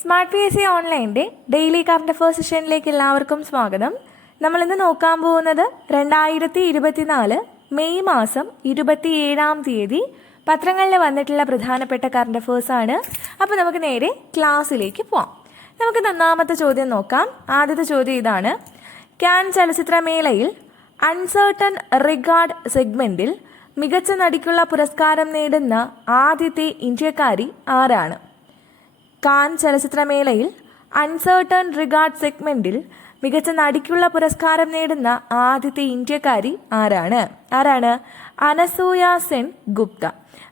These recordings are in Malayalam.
സ്മാർട്ട് പി എസ് സി ഓൺലൈന്റെ ഡെയിലി കറണ്ട് അഫേഴ്സ് സെഷനിലേക്ക് എല്ലാവർക്കും സ്വാഗതം. നമ്മളിന്ന് നോക്കാൻ പോകുന്നത് രണ്ടായിരത്തി ഇരുപത്തിനാല് മെയ് മാസം ഇരുപത്തിയേഴാം തീയതി പത്രങ്ങളിൽ വന്നിട്ടുള്ള പ്രധാനപ്പെട്ട കറണ്ട് അഫേഴ്സാണ് അപ്പോൾ നമുക്ക് നേരെ ക്ലാസ്സിലേക്ക് പോവാം. നമുക്ക് ഒന്നാമത്തെ ചോദ്യം നോക്കാം. ആദ്യത്തെ ചോദ്യം ഇതാണ്. ക്യാൻ ചലച്ചിത്രമേളയിൽ അൺസേർട്ടൺ റിഗാർഡ് സെഗ്മെന്റിൽ മികച്ച നടിക്കുള്ള പുരസ്കാരം നേടുന്ന ആദ്യത്തെ ഇന്ത്യക്കാരി ആരാണ്? കാൻ ചലച്ചിത്രമേളയിൽ അൺസേർട്ടൺ റിഗാർഡ് സെഗ്മെന്റിൽ മികച്ച നടിക്കുള്ള പുരസ്കാരം നേടുന്ന ആദ്യത്തെ ഇന്ത്യക്കാരി ആരാണ്? ആരാണ്? അനസൂയ സെൻ ഗുപ്ത.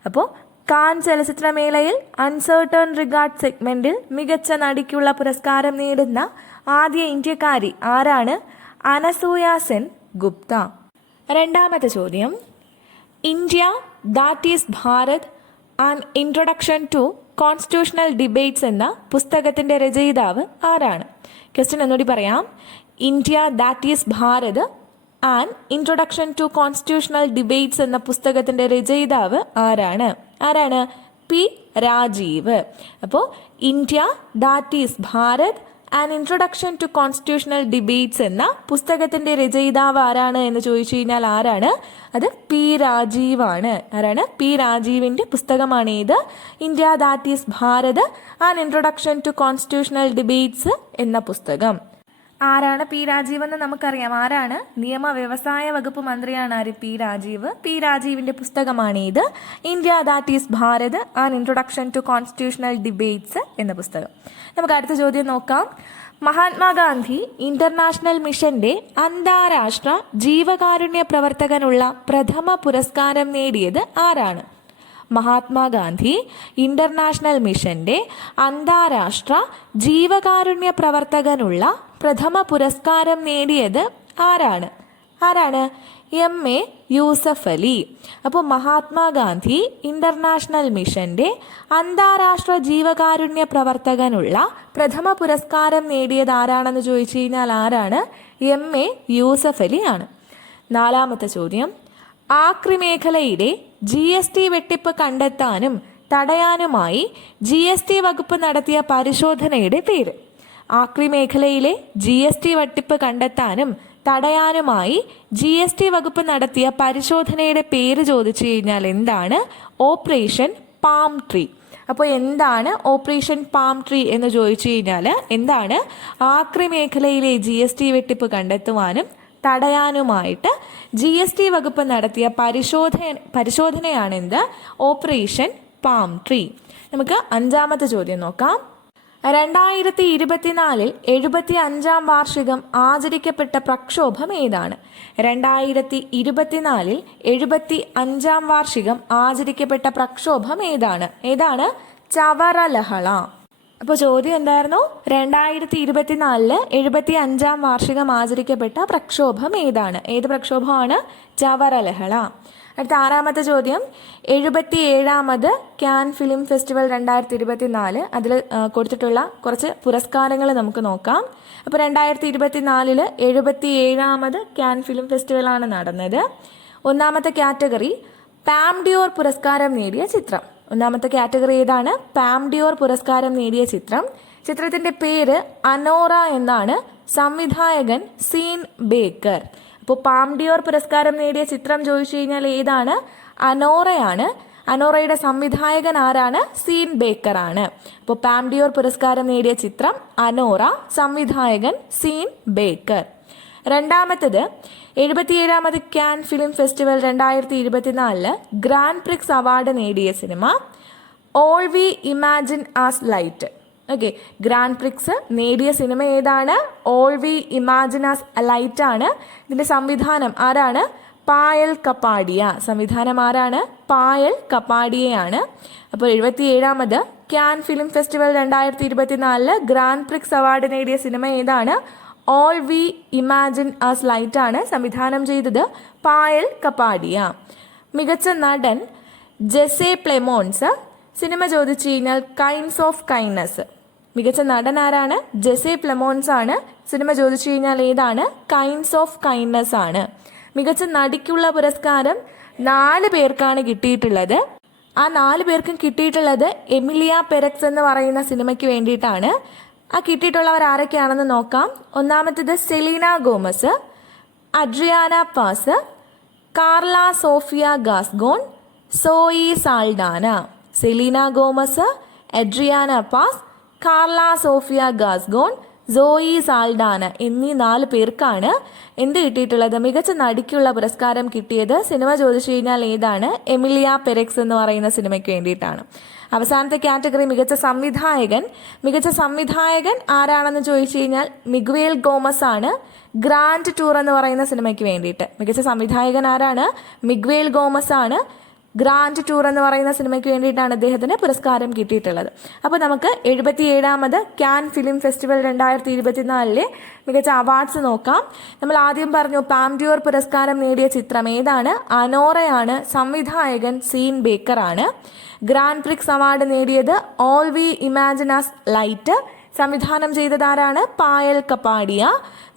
അപ്പോൾ കാൻ ചലച്ചിത്രമേളയിൽ അൺസേർട്ടൺ റിഗാർഡ് സെഗ്മെന്റിൽ മികച്ച നടിക്കുള്ള പുരസ്കാരം നേടുന്ന ആദ്യ ഇന്ത്യക്കാരി ആരാണ്? അനസൂയ സെൻ ഗുപ്ത. രണ്ടാമത്തെ ചോദ്യം. India that is Bharat an introduction to constitutional debates എന്ന പുസ്തകത്തിന്റെ രചയിതാവ് ആരാണ്? ക്വസ്റ്റ്യൻ ഒന്നുകൂടി പറയാം. India that is Bharat. And introduction to constitutional debates എന്ന പുസ്തകത്തിന്റെ രചയിതാവ് ആരാണ്? ആരാണ്? പി. രാജീവ്. അപ്പോൾ India that is Bharat. An introduction to constitutional debates എന്ന പുസ്തകത്തിന്റെ രചയിതാവ് ആരാണ് എന്ന് ചോദിച്ചു കഴിഞ്ഞാൽ ആരാണ്? അത് പി രാജീവാണ് ആരാണ്? പി രാജീവിന്റെ പുസ്തകമാണ് ഇത്. India that is Bharat. An introduction to constitutional debates എന്ന പുസ്തകം. ആരാണ് പി രാജീവ് എന്ന് നമുക്കറിയാം. ആരാണ്? നിയമ വ്യവസായ വകുപ്പ് മന്ത്രിയാണ് ആര്? പി രാജീവ്. പി രാജീവിന്റെ പുസ്തകമാണ് ഇത്. India that is Bharat an introduction to constitutional debates എന്ന പുസ്തകം. നമുക്ക് അടുത്ത ചോദ്യം നോക്കാം. മഹാത്മാഗാന്ധി ഇന്റർനാഷണൽ മിഷന്റെ അന്താരാഷ്ട്ര ജീവകാരുണ്യ പ്രവർത്തകനുള്ള പ്രഥമ പുരസ്കാരം നേടിയത് ആരാണ്? മഹാത്മാഗാന്ധി ഇന്റർനാഷണൽ മിഷന്റെ അന്താരാഷ്ട്ര ജീവകാരുണ്യ പ്രവർത്തകനുള്ള പ്രഥമ പുരസ്കാരം നേടിയത് ആരാണ്? ആരാണ്? എം. എ. യൂസഫ് അലി. അപ്പോൾ മഹാത്മാഗാന്ധി ഇന്റർനാഷണൽ മിഷന്റെ അന്താരാഷ്ട്ര ജീവകാരുണ്യ പ്രവർത്തകനുള്ള പ്രഥമ പുരസ്കാരം നേടിയത് ആരാണെന്ന് ചോദിച്ചു കഴിഞ്ഞാൽ ആരാണ്? എം. എ. യൂസഫ് അലി ആണ്. നാലാമത്തെ ചോദ്യം. ആക്രി മേഖലയിലെ ജി എസ് ടി വെട്ടിപ്പ് കണ്ടെത്താനും തടയാനുമായി ജി എസ് ടി വകുപ്പ് നടത്തിയ പരിശോധനയുടെ പേര്. ആക്രി മേഖലയിലെ ജി എസ് ടി വെട്ടിപ്പ് കണ്ടെത്താനും തടയാനുമായി ജി എസ് ടി വകുപ്പ് നടത്തിയ പരിശോധനയുടെ പേര് ചോദിച്ചു കഴിഞ്ഞാൽ എന്താണ്? Operation palm tree. അപ്പോൾ എന്താണ് ഓപ്പറേഷൻ പാം ട്രീ എന്ന് ചോദിച്ചു കഴിഞ്ഞാൽ എന്താണ്? ആക്രി മേഖലയിലെ ജി എസ് ടി വെട്ടിപ്പ് കണ്ടെത്തുവാനും തടയാനുമായിട്ട് ജി എസ് ടി വകുപ്പ് നടത്തിയ പരിശോധന പരിശോധനയാണെന്ത് ഓപ്പറേഷൻ പാം ട്രീ നമുക്ക് അഞ്ചാമത്തെ ചോദ്യം നോക്കാം. രണ്ടായിരത്തി ഇരുപത്തിനാലിൽ എഴുപത്തി അഞ്ചാം വാർഷികം ആചരിക്കപ്പെട്ട പ്രക്ഷോഭം ഏതാണ്? രണ്ടായിരത്തി ഇരുപത്തിനാലിൽ എഴുപത്തി അഞ്ചാം വാർഷികം ആചരിക്കപ്പെട്ട പ്രക്ഷോഭം ഏതാണ്? ഏതാണ്? ചവറ ലഹള അപ്പോൾ ചോദ്യം എന്തായിരുന്നു? രണ്ടായിരത്തി ഇരുപത്തിനാലിൽ എഴുപത്തി അഞ്ചാം വാർഷികം ആചരിക്കപ്പെട്ട പ്രക്ഷോഭം ഏതാണ്? ഏത് പ്രക്ഷോഭമാണ്? ജവറലഹള അടുത്ത ആറാമത്തെ ചോദ്യം. എഴുപത്തി ഏഴാമത് ക്യാൻ ഫിലിം ഫെസ്റ്റിവൽ രണ്ടായിരത്തി ഇരുപത്തിനാല് അതിൽ കൊടുത്തിട്ടുള്ള കുറച്ച് പുരസ്കാരങ്ങൾ നമുക്ക് നോക്കാം. അപ്പോൾ രണ്ടായിരത്തി ഇരുപത്തിനാലിൽ എഴുപത്തി ഏഴാമത് ക്യാൻ ഫിലിം ഫെസ്റ്റിവൽ ആണ് നടന്നത്. ഒന്നാമത്തെ കാറ്റഗറി പാംഡിയോർ പുരസ്കാരം നേടിയ ചിത്രം. ഒന്നാമത്തെ കാറ്റഗറി ഏതാണ്? പാംഡിയോർ പുരസ്കാരം നേടിയ ചിത്രം. ചിത്രത്തിന്റെ പേര് അനോറ എന്നാണ്. സംവിധായകൻ സീൻ ബേക്കർ. അപ്പോൾ പാംഡിയോർ പുരസ്കാരം നേടിയ ചിത്രം ചോദിച്ചു കഴിഞ്ഞാൽ ഏതാണ്? അനോറയാണ്. അനോറയുടെ സംവിധായകൻ ആരാണ്? സീൻ ബേക്കർ ആണ്. അപ്പോൾ പാംഡിയോർ പുരസ്കാരം നേടിയ ചിത്രം അനോറ സംവിധായകൻ സീൻ ബേക്കർ. രണ്ടാമത്തത് എഴുപത്തിയേഴാമത് ക്യാൻ ഫിലിം ഫെസ്റ്റിവൽ രണ്ടായിരത്തി ഇരുപത്തിനാലിൽ ഗ്രാൻഡ് പ്രിക്സ് അവാർഡ് നേടിയ cinema all we imagine as light okay grand prix നേടിയ സിനിമ ഏതാണ്? All we imagine as light ആണ്. ഇതിന്റെ സംവിധാനം ആരാണ്? പായൽ കപ്പാടിയ. സംവിധാനം ആരാണ്? പായൽ കപ്പാടിയയാണ്. അപ്പോൾ എഴുപത്തിയേഴാമത് ക്യാൻ ഫിലിം ഫെസ്റ്റിവൽ രണ്ടായിരത്തി ഇരുപത്തിനാലിൽ ഗ്രാൻഡ് പ്രിക്സ് അവാർഡ് നേടിയ സിനിമ ഏതാണ്? All we imagine as light ആണ് സംവിധാനം ചെയ്തത് പായൽ കപ്പാടിയ. മികച്ച നടൻ ജെസെ പ്ലെമോൺസ്. സിനിമ ചോദിച്ചു കഴിഞ്ഞാൽ കൈൻസ് ഓഫ് കൈൻഡ്നസ് മികച്ച നടൻ ആരാണ്? ജെസെ പ്ലെമോൺസ് ആണ്. സിനിമ ചോദിച്ചു കഴിഞ്ഞാൽ ഏതാണ്? കൈൻസ് ഓഫ് കൈൻഡ്നസ് ആണ്. മികച്ച നടിക്കുള്ള പുരസ്കാരം നാല് പേർക്കാണ് കിട്ടിയിട്ടുള്ളത്. ആ നാല് പേർക്കും കിട്ടിയിട്ടുള്ളത് എമിലിയ പെരക്സ് എന്ന് പറയുന്ന സിനിമയ്ക്ക് വേണ്ടിയിട്ടാണ്. ആ കിട്ടിയിട്ടുള്ളവർ ആരൊക്കെയാണെന്ന് നോക്കാം. ഒന്നാമത്തേത് Selena Gomez Adriana Paz Karla Sofia Gascon Zoe Saldana. Selena Gomez Adriana Paz Karla Sofia Gascon Zoe Saldana എന്നീ നാല് പേർക്കാണ് എന്ത് കിട്ടിയിട്ടുള്ളത്? മികച്ച നടിക്കുള്ള പുരസ്കാരം കിട്ടിയത് സിനിമ ചോദിച്ചു കഴിഞ്ഞാൽ ഏതാണ്? എമിലിയ പെരെക്സ് എന്ന് പറയുന്ന സിനിമയ്ക്ക് വേണ്ടിയിട്ടാണ്. അവസാനത്തെ കാറ്റഗറി മികച്ച സംവിധായകൻ. മികച്ച സംവിധായകൻ ആരാണെന്ന് ചോദിച്ചു കഴിഞ്ഞാൽ മിഗ്വേൽ ഗോമസ് ആണ്. ഗ്രാൻഡ് ടൂർ എന്ന് പറയുന്ന സിനിമയ്ക്ക് വേണ്ടിയിട്ട്. മികച്ച സംവിധായകൻ ആരാണ്? മിഗ്വേൽ ഗോമസ് ആണ്. ഗ്രാൻഡ് ടൂർ എന്ന് പറയുന്ന സിനിമയ്ക്ക് വേണ്ടിയിട്ടാണ് അദ്ദേഹത്തിന് പുരസ്കാരം കിട്ടിയിട്ടുള്ളത്. അപ്പോൾ നമുക്ക് എഴുപത്തി ഏഴാമത് ക്യാൻ ഫിലിം ഫെസ്റ്റിവൽ രണ്ടായിരത്തി ഇരുപത്തിനാലിലെ മികച്ച അവാർഡ്സ് നോക്കാം. നമ്മൾ ആദ്യം പറഞ്ഞു പാംഡ്യൂർ പുരസ്കാരം നേടിയ ചിത്രം ഏതാണ്? അനോറയാണ്. സംവിധായകൻ സീൻ ബേക്കർ ആണ് ഗ്രാൻഡ് പ്രിക്സ് അവാർഡ് നേടിയത് all we imagine as light സംവിധാനം ചെയ്തതാരാണ്? പായൽ കപ്പാടിയ.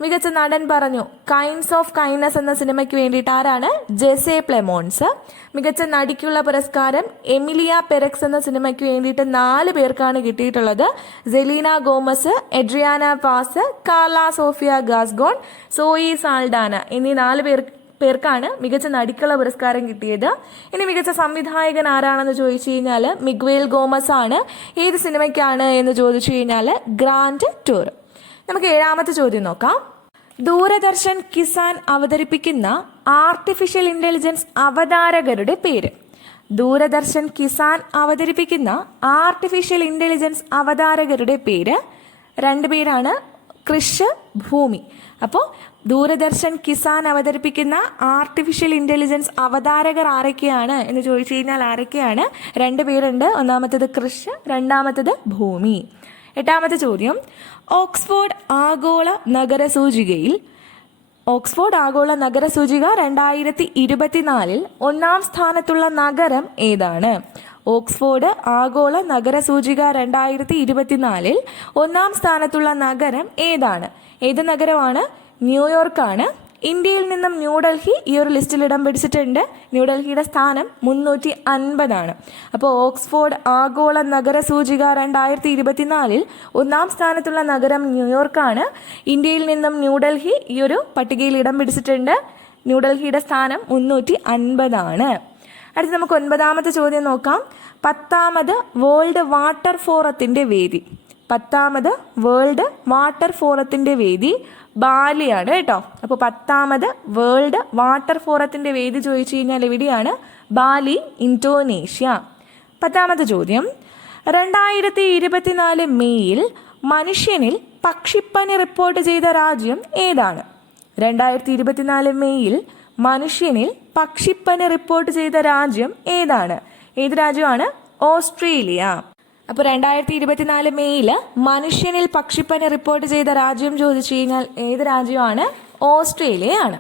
മികച്ച നടൻ പറഞ്ഞു കൈൻസ് ഓഫ് കൈൻഡ്നസ് എന്ന സിനിമയ്ക്ക് വേണ്ടിയിട്ട് ആരാണ്? Jesse Plemons. മികച്ച നടിക്കുള്ള പുരസ്കാരം എമിലിയ പെരക്സ് എന്ന സിനിമയ്ക്ക് വേണ്ടിയിട്ട് നാല് പേർക്കാണ് കിട്ടിയിട്ടുള്ളത്. Selena Gomez Adriana Paz Karla Sofia Gascon Zoe Saldana എന്നീ നാല് പേർ പേർക്കാണ് മികച്ച നടിക്കുള്ള പുരസ്കാരം കിട്ടിയത്. ഇനി മികച്ച സംവിധായകൻ ആരാണെന്ന് ചോദിച്ചു കഴിഞ്ഞാൽ മിഗ്വേൽ ഗോമസ് ആണ്. ഏത് സിനിമയ്ക്കാണ് എന്ന് ചോദിച്ചു കഴിഞ്ഞാൽ ഗ്രാൻഡ് ടൂർ. നമുക്ക് ഏഴാമത്തെ ചോദ്യം നോക്കാം. ദൂരദർശൻ കിസാൻ അവതരിപ്പിക്കുന്ന ആർട്ടിഫിഷ്യൽ ഇന്റലിജൻസ് അവതാരകരുടെ പേര്. ദൂരദർശൻ കിസാൻ അവതരിപ്പിക്കുന്ന ആർട്ടിഫിഷ്യൽ ഇന്റലിജൻസ് അവതാരകരുടെ പേര്. രണ്ടുപേരാണ് കൃഷ് ഭൂമി. അപ്പോൾ ദൂരദർശൻ കിസാൻ അവതരിപ്പിക്കുന്ന ആർട്ടിഫിഷ്യൽ ഇന്റലിജൻസ് അവതാരകർ ആരൊക്കെയാണ് എന്ന് ചോദിച്ചു കഴിഞ്ഞാൽ ആരൊക്കെയാണ്? രണ്ട് പേരുണ്ട്. ഒന്നാമത്തത് കൃഷ് രണ്ടാമത്തത് ഭൂമി. എട്ടാമത്തെ ചോദ്യം. ഓക്സ്ഫോർഡ് ആഗോള നഗരസൂചികയിൽ ഓക്സ്ഫോർഡ് ആഗോള നഗരസൂചിക രണ്ടായിരത്തി ഇരുപത്തിനാലിൽ ഒന്നാം സ്ഥാനത്തുള്ള നഗരം ഏതാണ്? ഓക്സ്ഫോർഡ് ആഗോള നഗര സൂചിക രണ്ടായിരത്തി ഇരുപത്തിനാലിൽ ഒന്നാം സ്ഥാനത്തുള്ള നഗരം ഏതാണ്? ഏത് നഗരമാണ്? ന്യൂയോർക്കാണ്. ഇന്ത്യയിൽ നിന്നും ന്യൂഡൽഹി ഈ ഒരു ലിസ്റ്റിൽ ഇടം പിടിച്ചിട്ടുണ്ട്. ന്യൂഡൽഹിയുടെ സ്ഥാനം മുന്നൂറ്റി അൻപതാണ് അപ്പോൾ ഓക്സ്ഫോർഡ് ആഗോള നഗര സൂചിക രണ്ടായിരത്തി ഇരുപത്തിനാലിൽ ഒന്നാം സ്ഥാനത്തുള്ള നഗരം ന്യൂയോർക്കാണ്. ഇന്ത്യയിൽ നിന്നും ന്യൂഡൽഹി ഈ ഒരു പട്ടികയിൽ ഇടം പിടിച്ചിട്ടുണ്ട്. ന്യൂഡൽഹിയുടെ സ്ഥാനം മുന്നൂറ്റി അൻപതാണ് അടുത്ത് നമുക്ക് ഒൻപതാമത്തെ ചോദ്യം നോക്കാം. പത്താമത് വേൾഡ് വാട്ടർ ഫോറത്തിന്റെ വേദി. പത്താമത് വേൾഡ് വാട്ടർ ഫോറത്തിന്റെ വേദി ബാലിയാണ് കേട്ടോ. അപ്പോൾ പത്താമത് വേൾഡ് വാട്ടർ ഫോറത്തിന്റെ വേദി ചോദിച്ചു കഴിഞ്ഞാൽ എവിടെയാണ്? Bali Indonesia. പത്താമത്തെ ചോദ്യം. രണ്ടായിരത്തി ഇരുപത്തിനാല് മെയ്യിൽ മനുഷ്യനിൽ പക്ഷിപ്പനി റിപ്പോർട്ട് ചെയ്ത രാജ്യം ഏതാണ്? രണ്ടായിരത്തി ഇരുപത്തിനാല് മെയ്യിൽ മനുഷ്യനിൽ പക്ഷിപ്പനി റിപ്പോർട്ട് ചെയ്ത രാജ്യം ഏതാണ്? ഏത് രാജ്യമാണ്? ഓസ്ട്രേലിയ. അപ്പോൾ രണ്ടായിരത്തി ഇരുപത്തിനാല് മെയ്യിൽ മനുഷ്യനിൽ പക്ഷിപ്പനി റിപ്പോർട്ട് ചെയ്ത രാജ്യം ചോദിച്ചു കഴിഞ്ഞാൽ ഏത് രാജ്യമാണ്? ഓസ്ട്രേലിയയാണ്.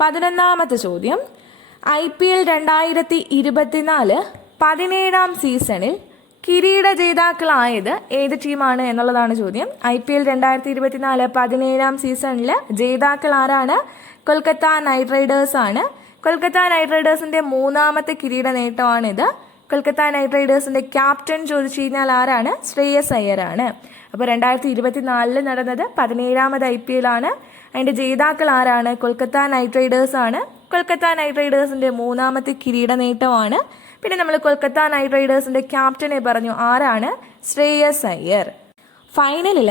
പതിനൊന്നാമത്തെ ചോദ്യം. ഐ പി എൽ രണ്ടായിരത്തി ഇരുപത്തിനാല് പതിനേഴാം സീസണിൽ കിരീട ജേതാക്കളായത് ഏത് ടീമാണ് എന്നുള്ളതാണ് ചോദ്യം. ഐ പി എൽ രണ്ടായിരത്തി ഇരുപത്തിനാല് പതിനേഴാം സീസണിൽ ജേതാക്കൾ ആരാണ്? കൊൽക്കത്ത നൈറ്റ് റൈഡേഴ്സ് ആണ്. കൊൽക്കത്ത നൈറ്റ് റൈഡേഴ്സിന്റെ മൂന്നാമത്തെ കിരീട നേട്ടമാണിത്. കൊൽക്കത്ത നൈറ്റ് റൈഡേഴ്സിന്റെ ക്യാപ്റ്റൻ ചോദിച്ചു കഴിഞ്ഞാൽ ആരാണ്? ശ്രേയസ് അയ്യരാണ് അപ്പോൾ രണ്ടായിരത്തി ഇരുപത്തിനാലിൽ നടന്നത് പതിനേഴാമത് ഐ പി എൽ ആണ്. അതിന്റെ ജേതാക്കൾ ആരാണ്? കൊൽക്കത്ത നൈറ്റ് റൈഡേഴ്സ് ആണ്. കൊൽക്കത്ത നൈറ്റ് റൈഡേഴ്സിന്റെ മൂന്നാമത്തെ കിരീട നേട്ടമാണ്. പിന്നെ നമ്മൾ കൊൽക്കത്ത നൈറ്റ് റൈഡേഴ്സിന്റെ ക്യാപ്റ്റനെ പറഞ്ഞു. ആരാണ്? ശ്രേയസ് അയ്യർ. ഫൈനലിൽ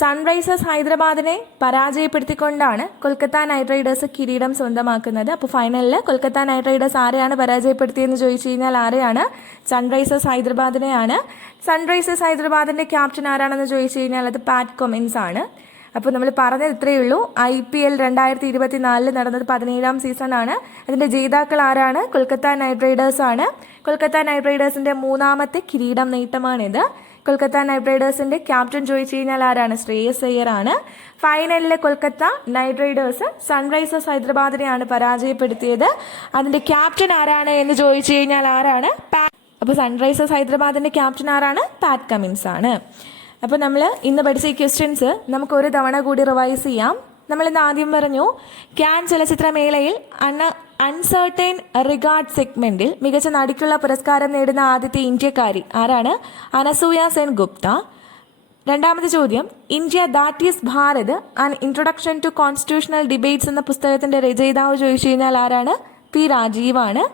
സൺറൈസേഴ്സ് ഹൈദരാബാദിനെ പരാജയപ്പെടുത്തിക്കൊണ്ടാണ് കൊൽക്കത്ത നൈറ്റ് റൈഡേഴ്സ് കിരീടം സ്വന്തമാക്കുന്നത്. അപ്പോൾ ഫൈനലിൽ കൊൽക്കത്ത നൈറ്റ് റൈഡേഴ്സ് ആരെയാണ് പരാജയപ്പെടുത്തിയെന്ന് ചോദിച്ചു കഴിഞ്ഞാൽ ആരെയാണ്? സൺറൈസേഴ്സ് ഹൈദരാബാദിനെയാണ്. സൺറൈസേഴ്സ് ഹൈദരാബാദിന്റെ ക്യാപ്റ്റൻ ആരാണെന്ന് ചോദിച്ചു കഴിഞ്ഞാൽ അത് പാറ്റ് കൊമിൻസ് ആണ്. അപ്പോൾ നമ്മൾ പറഞ്ഞത് ഇത്രയേ ഉള്ളൂ. ഐ പി എൽ രണ്ടായിരത്തി ഇരുപത്തിനാലിൽ നടന്നത് പതിനേഴാം സീസണാണ്. അതിന്റെ ജേതാക്കൾ ആരാണ്? കൊൽക്കത്ത നൈറ്റ് റൈഡേഴ്സ് ആണ്. കൊൽക്കത്ത നൈറ്റ് റൈഡേഴ്സിന്റെ മൂന്നാമത്തെ കിരീടം നേട്ടമാണിത്. കൊൽക്കത്ത നൈറ്റ് റൈഡേഴ്സിന്റെ ക്യാപ്റ്റൻ ചോദിച്ചു കഴിഞ്ഞാൽ ആരാണ്? ശ്രേയസ് അയ്യർ ആണ് ഫൈനലിലെ കൊൽക്കത്ത നൈറ്റ് റൈഡേഴ്സ് സൺറൈസേഴ്സ് ഹൈദരാബാദിനെയാണ് പരാജയപ്പെടുത്തിയത്. അതിന്റെ ക്യാപ്റ്റൻ ആരാണ് എന്ന് ചോദിച്ചു കഴിഞ്ഞാൽ ആരാണ്? അപ്പൊ അപ്പോൾ സൺറൈസേഴ്സ് ഹൈദരാബാദിന്റെ ക്യാപ്റ്റൻ ആരാണ്? പാറ്റ് കമിൻസ് ആണ്. അപ്പോൾ നമ്മൾ ഇന്ന് പഠിച്ച ഈ ക്വസ്റ്റ്യൻസ് നമുക്ക് ഒരു തവണ കൂടി റിവൈസ് ചെയ്യാം. നമ്മൾ ഇന്ന് ആദ്യം പറഞ്ഞു ക്യാൻ ചലച്ചിത്രമേളയിൽ അണ്ണ അൺസർട്ടൈൻ റിഗാർഡ് സെഗ്മെന്റിൽ മികച്ച നടിക്കുള്ള പുരസ്കാരം നേടുന്ന ആദ്യത്തെ ഇന്ത്യക്കാരി ആരാണ്? അനസൂയ സെൻ ഗുപ്ത രണ്ടാമത്തെ ചോദ്യം India that is Bharat? And introduction to constitutional debates എന്ന പുസ്തകത്തിന്റെ രചയിതാവ് ചോദിച്ചു കഴിഞ്ഞാൽ ആരാണ്? പി രാജീവാണ്.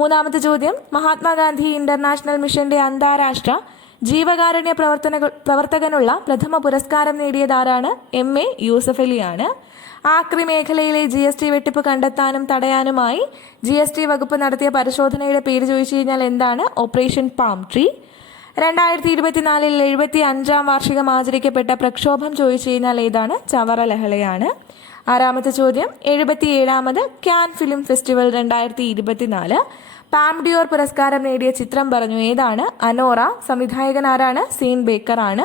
മൂന്നാമത്തെ ചോദ്യം മഹാത്മാഗാന്ധി ഇന്റർനാഷണൽ മിഷന്റെ അന്താരാഷ്ട്ര ജീവകാരുണ്യ പ്രവർത്തന പ്രവർത്തകനുള്ള പ്രഥമ പുരസ്കാരം നേടിയത് ആരാണ് എം എ യൂസഫ് അലിയാണ്. ആക്രി മേഖലയിലെ ജി എസ് ടി വെട്ടിപ്പ് കണ്ടെത്താനും തടയാനുമായി ജി എസ് ടി വകുപ്പ് നടത്തിയ പരിശോധനയുടെ പേര് ചോദിച്ചു കഴിഞ്ഞാൽ എന്താണ്? Operation palm tree. രണ്ടായിരത്തി ഇരുപത്തിനാലിൽ എഴുപത്തി അഞ്ചാം വാർഷികം ആചരിക്കപ്പെട്ട പ്രക്ഷോഭം ചോദിച്ചു കഴിഞ്ഞാൽ ഏതാണ്? ചവറ ലഹളയാണ് ആറാമത്തെ ചോദ്യം എഴുപത്തിയേഴാമത് ക്യാൻ ഫിലിം ഫെസ്റ്റിവൽ രണ്ടായിരത്തി ഇരുപത്തിനാല് പാംഡിയോർ പുരസ്കാരം നേടിയ ചിത്രം പറഞ്ഞു. ഏതാണ്? അനോറ. സംവിധായകൻ ആരാണ്? സീൻ ബേക്കർ ആണ്.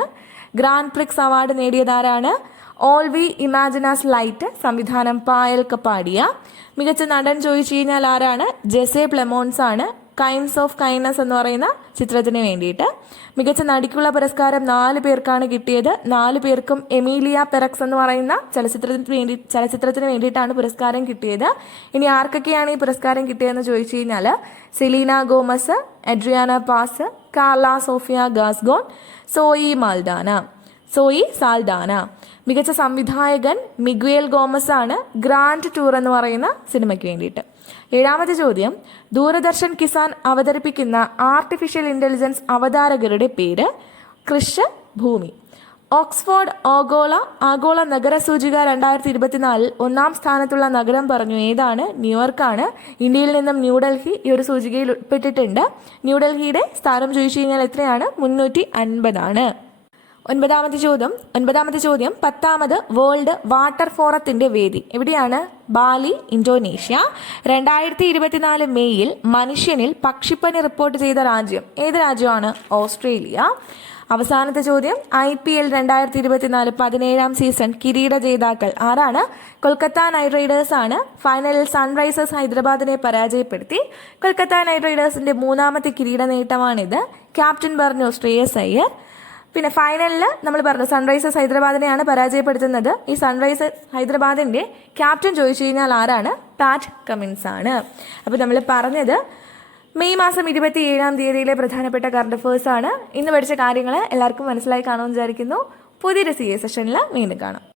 Grand prix award നേടിയതാരാണ് all we imagine as light സംവിധാനം പായൽ കപ്പാടിയ. മികച്ച നടൻ ചോദിച്ചു കഴിഞ്ഞാൽ ആരാണ്? ജെസേ പ്ലെമോൺസ് ആണ്. കൈൻഡ്സ് ഓഫ് കൈൻഡ്നസ് എന്ന് പറയുന്ന ചിത്രത്തിന് വേണ്ടിയിട്ട്. മികച്ച നടിക്കുള്ള പുരസ്കാരം നാല് പേർക്കാണ് കിട്ടിയത്. നാല് പേർക്കും എമീലിയ പെറക്സ് എന്ന് പറയുന്ന ചലച്ചിത്രത്തിന് വേണ്ടി ചലച്ചിത്രത്തിന് വേണ്ടിയിട്ടാണ് പുരസ്കാരം കിട്ടിയത്. ഇനി ആർക്കൊക്കെയാണ് ഈ പുരസ്കാരം കിട്ടിയതെന്ന് ചോദിച്ചു കഴിഞ്ഞാൽ Selena Gomez Adriana Paz Karla Sofia Gascon Zoe Saldana. Zoe Saldana. മികച്ച സംവിധായകൻ മിഗ്വേൽ ഗോമസ് ആണ് ഗ്രാൻഡ് ടൂർ എന്ന് പറയുന്ന സിനിമയ്ക്ക് വേണ്ടിയിട്ട്. ഏഴാമത്തെ ചോദ്യം. ദൂരദർശൻ കിസാൻ അവതരിപ്പിക്കുന്ന ആർട്ടിഫിഷ്യൽ ഇന്റലിജൻസ് അവതാരകരുടെ പേര് കൃഷ് ഭൂമി ഓക്സ്ഫോർഡ് ആഗോള ആഗോള നഗര സൂചിക രണ്ടായിരത്തി ഇരുപത്തിനാലിൽ ഒന്നാം സ്ഥാനത്തുള്ള നഗരം പറഞ്ഞു ഏതാണ്? ന്യൂയോർക്കാണ്. ഇന്ത്യയിൽ നിന്നും ന്യൂഡൽഹി ഈ ഒരു സൂചികയിൽ ഉൾപ്പെട്ടിട്ടുണ്ട്. ന്യൂഡൽഹിയുടെ സ്ഥാനം ചോദിച്ചു കഴിഞ്ഞാൽ എത്രയാണ്? മുന്നൂറ്റി അൻപതാണ്. ഒൻപതാമത്തെ ചോദ്യം ഒൻപതാമത്തെ ചോദ്യം. പത്താമത് വേൾഡ് വാട്ടർ ഫോറത്തിന്റെ വേദി. എവിടെയാണ്? Bali Indonesia. രണ്ടായിരത്തി ഇരുപത്തിനാല് മെയ്യിൽ മനുഷ്യനിൽ പക്ഷിപ്പനി റിപ്പോർട്ട് ചെയ്ത രാജ്യം ഏത് രാജ്യമാണ്? ഓസ്ട്രേലിയ. അവസാനത്തെ ചോദ്യം ഐ പി എൽ രണ്ടായിരത്തി ഇരുപത്തിനാല് പതിനേഴാം സീസൺ കിരീട ജേതാക്കൾ ആരാണ്? കൊൽക്കത്ത നൈറ്റ് റൈഡേഴ്സ് ആണ്. ഫൈനലിൽ സൺറൈസേഴ്സ് ഹൈദരാബാദിനെ പരാജയപ്പെടുത്തി. കൊൽക്കത്ത നൈറ്റ് റൈഡേഴ്സിന്റെ മൂന്നാമത്തെ കിരീട നേട്ടമാണിത്. ക്യാപ്റ്റൻ പറഞ്ഞു ശ്രേയസ് അയ്യർ. പിന്നെ ഫൈനലിൽ നമ്മൾ പറഞ്ഞു സൺറൈസേഴ്സ് ഹൈദരാബാദിനെയാണ് പരാജയപ്പെടുത്തുന്നത്. ഈ സൺറൈസേഴ്സ് ഹൈദരാബാദിന്റെ ക്യാപ്റ്റൻ ചോദിച്ചു കഴിഞ്ഞാൽ ആരാണ്? പാറ്റ് കമിൻസ് ആണ്. അപ്പോൾ നമ്മൾ പറഞ്ഞത് മെയ് മാസം ഇരുപത്തി ഏഴാം തീയതിയിലെ പ്രധാനപ്പെട്ട കറണ്ട് അഫേഴ്സ് ആണ്. ഇന്ന് പഠിച്ച കാര്യങ്ങൾ എല്ലാവർക്കും മനസ്സിലായി കാണുമെന്ന് വിചാരിക്കുന്നു. പുതിയൊരു സി എ സെഷനിൽ വീണ്ടും കാണാം.